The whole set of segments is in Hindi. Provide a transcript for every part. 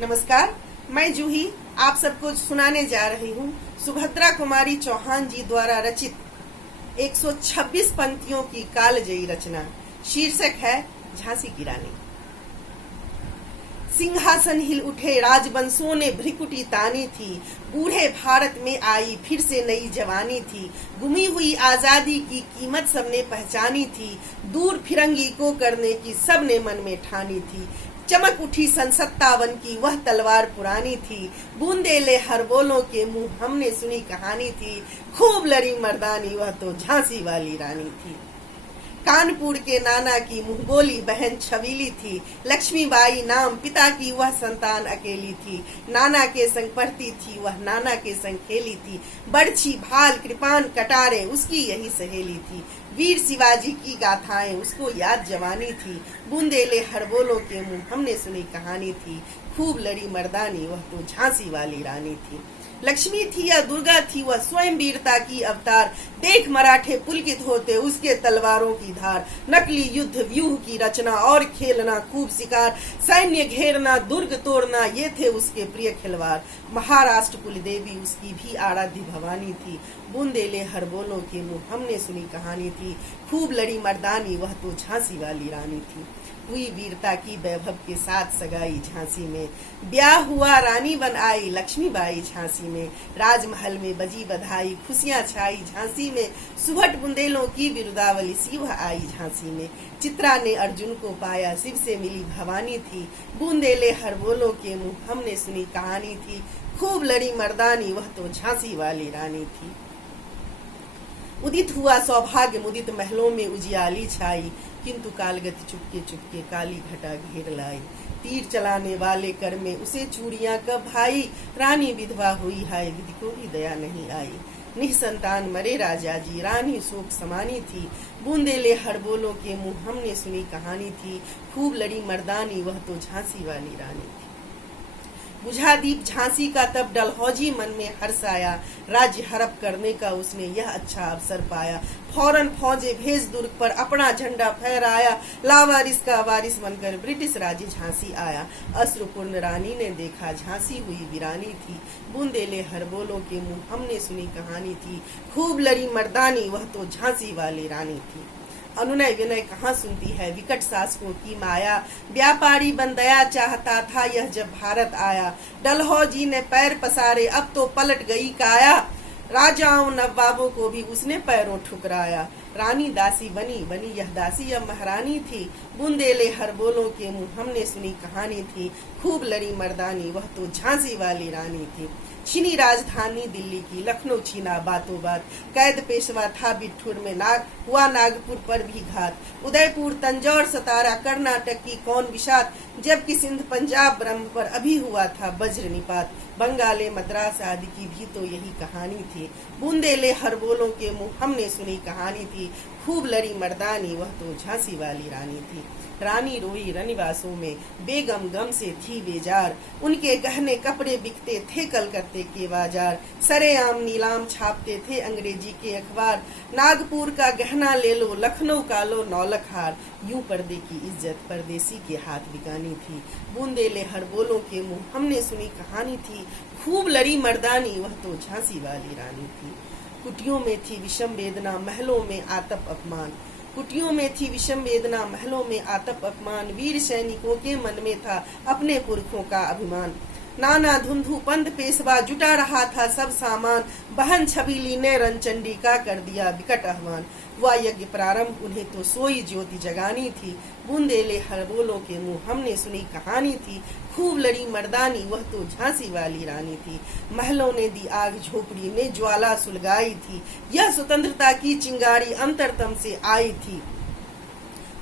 नमस्कार, मैं जूही आप सबको सुनाने जा रही हूँ सुभद्रा कुमारी चौहान जी द्वारा रचित 126 पंक्तियों की कालजयी रचना। शीर्षक है झांसी की रानी। सिंहासन हिल उठे, राजवंशों ने भ्रिकुटी तानी थी। बूढ़े भारत में आई फिर से नई जवानी थी। गुमी हुई आजादी की कीमत सबने पहचानी थी। दूर फिरंगी को करने की सबने मन में ठानी थी। चमक उठी सन 57 की वह तलवार पुरानी थी। बूंदेले हरबोलों के मुंह हमने सुनी कहानी थी। खूब लड़ी मर्दानी वह तो झांसी वाली रानी थी। कानपुर के नाना की मुंह बोली बहन छबीली थी। लक्ष्मीबाई नाम पिता की वह संतान अकेली थी। नाना के संग पढ़ती थी वह, नाना के संग खेली थी। बड़छी भाल कृपान कटारे उसकी यही सहेली थी। वीर शिवाजी की गाथाएं उसको याद जवानी थी। बूंदेले हरबोलों के मुंह हमने सुनी कहानी थी। खूब लड़ी मर्दानी वह तो झांसी वाली रानी थी। लक्ष्मी थी या दुर्गा थी वह स्वयं वीरता की अवतार। देख मराठे पुलकित होते उसके तलवारों की धार। नकली युद्ध व्यूह की रचना और खेलना खूब शिकार। सैन्य घेरना दुर्ग तोड़ना ये थे उसके प्रिय खिलवाड़। महाराष्ट्र कुलदेवी उसकी भी आराध्य भवानी थी। बूंदेले हरबोलों के मुंह हमने सुनी कहानी थी। खूब लड़ी मर्दानी वह तो झांसी वाली रानी थी। हुई वीरता की वैभव के साथ सगाई झांसी में। ब्याह हुआ रानी बन आई लक्ष्मीबाई झांसी में। राजमहल में बजी बधाई खुशियां छाई झांसी में। सुभट बुंदेलों की बिरुदावली सी वह आई झांसी में। चित्रा ने अर्जुन को पाया शिव से मिली भवानी थी। बूंदेले हरबोलों के मुंह हमने सुनी कहानी थी। खूब लड़ी मर्दानी वह तो झांसी वाली रानी थी। उदित हुआ सौभाग्य मुदित महलों में उजियाली छाई। किंतु कालगति चुपके चुपके काली घटा घेर लाई। तीर चलाने वाले कर में उसे चूड़ियां कब भाई। रानी विधवा हुई हाय विधि को भी दया नहीं आई। निसंतान मरे राजा जी रानी शोक समानी थी। बूंदेले हरबोलों के मुंह हमने सुनी कहानी थी। खूब लड़ी मर्दानी वह तो झांसी वाली रानी थी। बुझा दीप झांसी का तब डलहौजी मन में हर्ष आया। राज्य हड़प करने का उसने यह अच्छा अवसर पाया। फौरन फौजे भेज दुर्ग पर अपना झंडा फहराया। लावारिस का वारिस बनकर ब्रिटिश राज्य झांसी आया। अश्रुपूर्ण रानी ने देखा झांसी हुई वीरानी थी। बूंदेले हरबोलों के मुंह हमने सुनी कहानी थी। खूब लड़ी मर्दानी वह तो झांसी वाली रानी थी। अनुनय विनय कहाँ सुनती है विकट शासकों की माया। व्यापारी बन दया चाहता था यह जब भारत आया। डलहौजी ने पैर पसारे अब तो पलट गई काया। राजाओं नवाबों को भी उसने पैरों ठुकराया। रानी दासी बनी बनी यह दासी अब महारानी थी। बूंदेले हरबोलों के मुंह हमने सुनी कहानी थी। खूब लड़ी मर्दानी वह तो झांसी वाली रानी थी। छीनी राजधानी दिल्ली की लखनऊ छीना बातों बात। कैद पेशवा था बिठूर में हुआ नागपुर पर भी घात। उदयपुर तंजौर सतारा कर्नाटक की कौन विषाद। जबकि सिंध पंजाब ब्रह्म पर अभी हुआ था वज्र निपात। बंगाले मद्रास आदि की भी तो यही कहानी थी। बूंदेले हरबोलों के मुंह हमने सुनी कहानी थी। खूब लड़ी मर्दानी वह तो झांसी वाली रानी थी। रानी रोई रनिवासों में बेगम गम से थी बेजार। उनके गहने कपड़े बिकते थे कलकत्ते के बाजार। सरेआम नीलाम छापते थे अंग्रेजी के अखबार। नागपुर का गहना ले लो लखनऊ का लो नौलख हार। यूं पर्दे की इज्जत परदेसी के हाथ बिकानी थी। बूंदेले हरबोलों के मुंह हमने सुनी कहानी थी। खूब लड़ी मर्दानी वह तो झांसी वाली रानी थी। कुटियों में थी विषम वेदना महलों में आतप अपमान। कुटियों में थी विषम वेदना महलों में आतप अपमान। वीर सैनिकों के मन में था अपने पुरखों का अभिमान। नाना धुंधु पंथ पेशवा जुटा रहा था सब सामान। बहन छबीली ने रणचंडी का कर दिया विकट आह्वान। हुआ यज्ञ प्रारंभ उन्हें तो सोई ज्योति जगानी थी। बूंदेले हरबोलों के मुंह हमने सुनी कहानी थी। खूब लड़ी मर्दानी वह तो झांसी वाली रानी थी। महलों ने दी आग झोपड़ी में ज्वाला सुलगाई थी। यह स्वतंत्रता की चिंगारी अंतरतम से आई थी।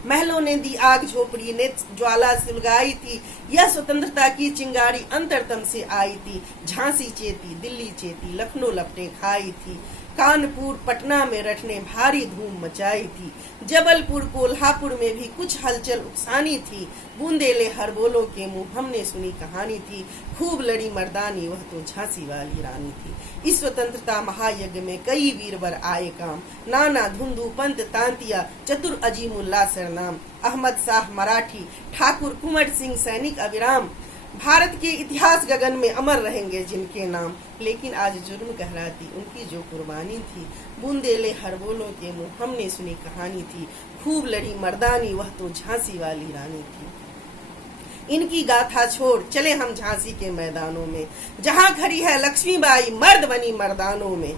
महलों ने दी आग झोपड़ी ने ज्वाला सुलगाई थी। यह स्वतंत्रता की चिंगारी अंतरतम से आई थी। झांसी चेती दिल्ली चेती लखनऊ लपटे खाई थी। कानपुर पटना में रटने भारी धूम मचाई थी। जबलपुर कोल्हापुर में भी कुछ हलचल उकसानी थी। बूंदेले हरबोलों के मुंह हमने सुनी कहानी थी। खूब लड़ी मर्दानी वह तो झांसी वाली रानी थी। इस स्वतंत्रता महायज्ञ में कई वीरवर आए काम। नाना धुंधु पंत तांतिया चतुर अजीमुल्ला सरनाम। अहमद शाह मराठी ठाकुर कुंवर सिंह सैनिक अविराम। भारत के इतिहास गगन में अमर रहेंगे जिनके नाम, लेकिन आज जुर्म कहलाती उनकी जो कुर्बानी थी। बूंदेले हरबोलों के मुंह हमने सुनी कहानी थी, खूब लड़ी मर्दानी वह तो झांसी वाली रानी थी। इनकी गाथा छोड़ चले हम झांसी के मैदानों में, जहां खड़ी है लक्ष्मीबाई मर्द बनी मर्दानों में।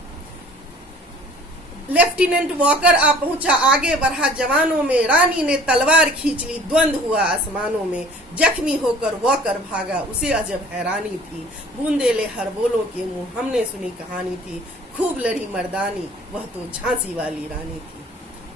लेफ्टिनेंट वॉकर आ पहुंचा आगे बढ़ा जवानों में, रानी ने तलवार खींच ली द्वंद हुआ आसमानों में। जख्मी होकर वॉकर भागा उसे अजब हैरानी थी, बूंदेले हरबोलों के मुंह हमने सुनी कहानी थी, खूब लड़ी मर्दानी वह तो झांसी वाली रानी थी।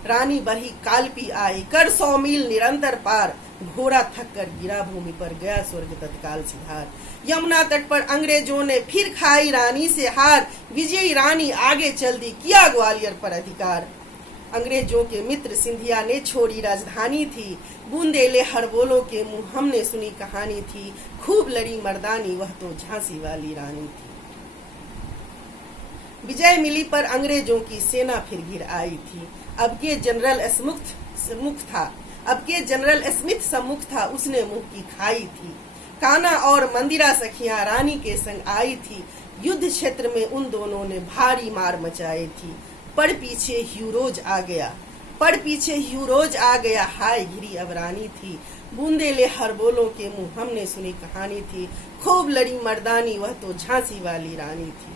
रानी बढ़ी कालपी आई कर 100 मील निरंतर पार, घोड़ा थक कर गिरा भूमि पर गया स्वर्ग तत्काल सिधार। यमुना तट पर अंग्रेजों ने फिर खाई रानी से हार, विजयी रानी आगे चल दी किया ग्वालियर पर अधिकार। अंग्रेजों के मित्र सिंधिया ने छोड़ी राजधानी थी, बूंदेले हरबोलों के मुंह हमने सुनी कहानी थी, खूब लड़ी मर्दानी वह तो झांसी वाली रानी थी। विजय मिली पर अंग्रेजों की सेना फिर गिर आई थी, अब के जनरल स्मिथ सम्मुख था उसने मुंह की खाई थी। काना और मंदिरा सखियां रानी के संग आई थी, युद्ध क्षेत्र में उन दोनों ने भारी मार मचाई थी। पड़ पीछे ह्यूरोज आ गया हाय घिरी अब रानी थी, बूंदेले हरबोलों के मुंह हमने सुनी कहानी थी, खूब लड़ी मर्दानी वह तो झांसी वाली रानी थी।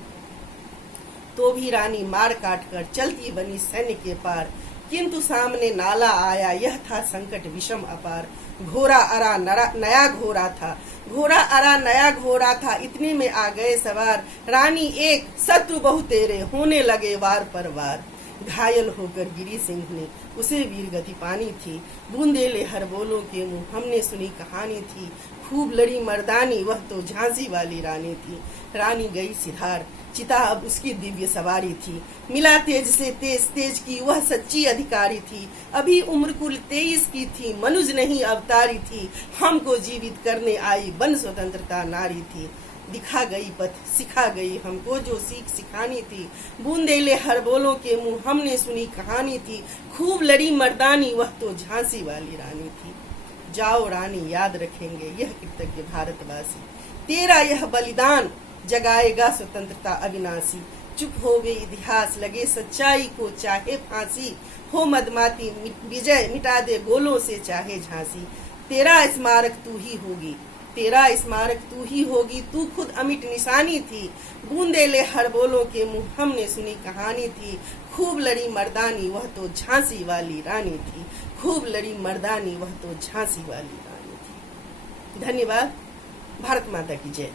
तो भी रानी मार काट कर चलती बनी सैन्य के पार, किंतु सामने नाला आया यह था संकट विषम अपार। घोड़ा अरा नया घोड़ा था इतने में आ गए सवार, रानी एक शत्रु बहु तेरे होने लगे वार पर वार। घायल होकर गिरी सिंह उसे वीर गति पानी थी, बूंदेले हरबोलों के मुंह हमने सुनी कहानी थी, खूब लड़ी मर्दानी वह तो झांसी वाली रानी थी। रानी गई सिधार चिता अब उसकी दिव्य सवारी थी, मिला तेज से तेज की वह सच्ची अधिकारी थी। अभी उम्र कुल 23 की थी, मनुज नहीं अवतारी थी, हमको जीवित करने आई बन स्वतंत्रता नारी थी। दिखा गई पथ सिखा गई हमको जो सीख सिखानी थी, बूंदेले हरबोलों के मुंह हमने सुनी कहानी थी, खूब लड़ी मर्दानी वह तो झांसी वाली रानी थी। जाओ रानी याद रखेंगे यह कृतज्ञ भारतवासी, तेरा यह बलिदान जगाएगा स्वतंत्रता अविनाशी। चुप हो गई इतिहास लगे सच्चाई को चाहे फांसी, हो मदमाती विजय मिटा दे गोलों से चाहे झांसी। तेरा स्मारक तू ही होगी तू खुद अमिट निशानी थी, बूंदेले हरबोलों के मुंह हमने सुनी कहानी थी, खूब लड़ी मर्दानी वह तो झांसी वाली रानी थी, खूब लड़ी मर्दानी वह तो झांसी वाली रानी थी। धन्यवाद। भारत माता की जय।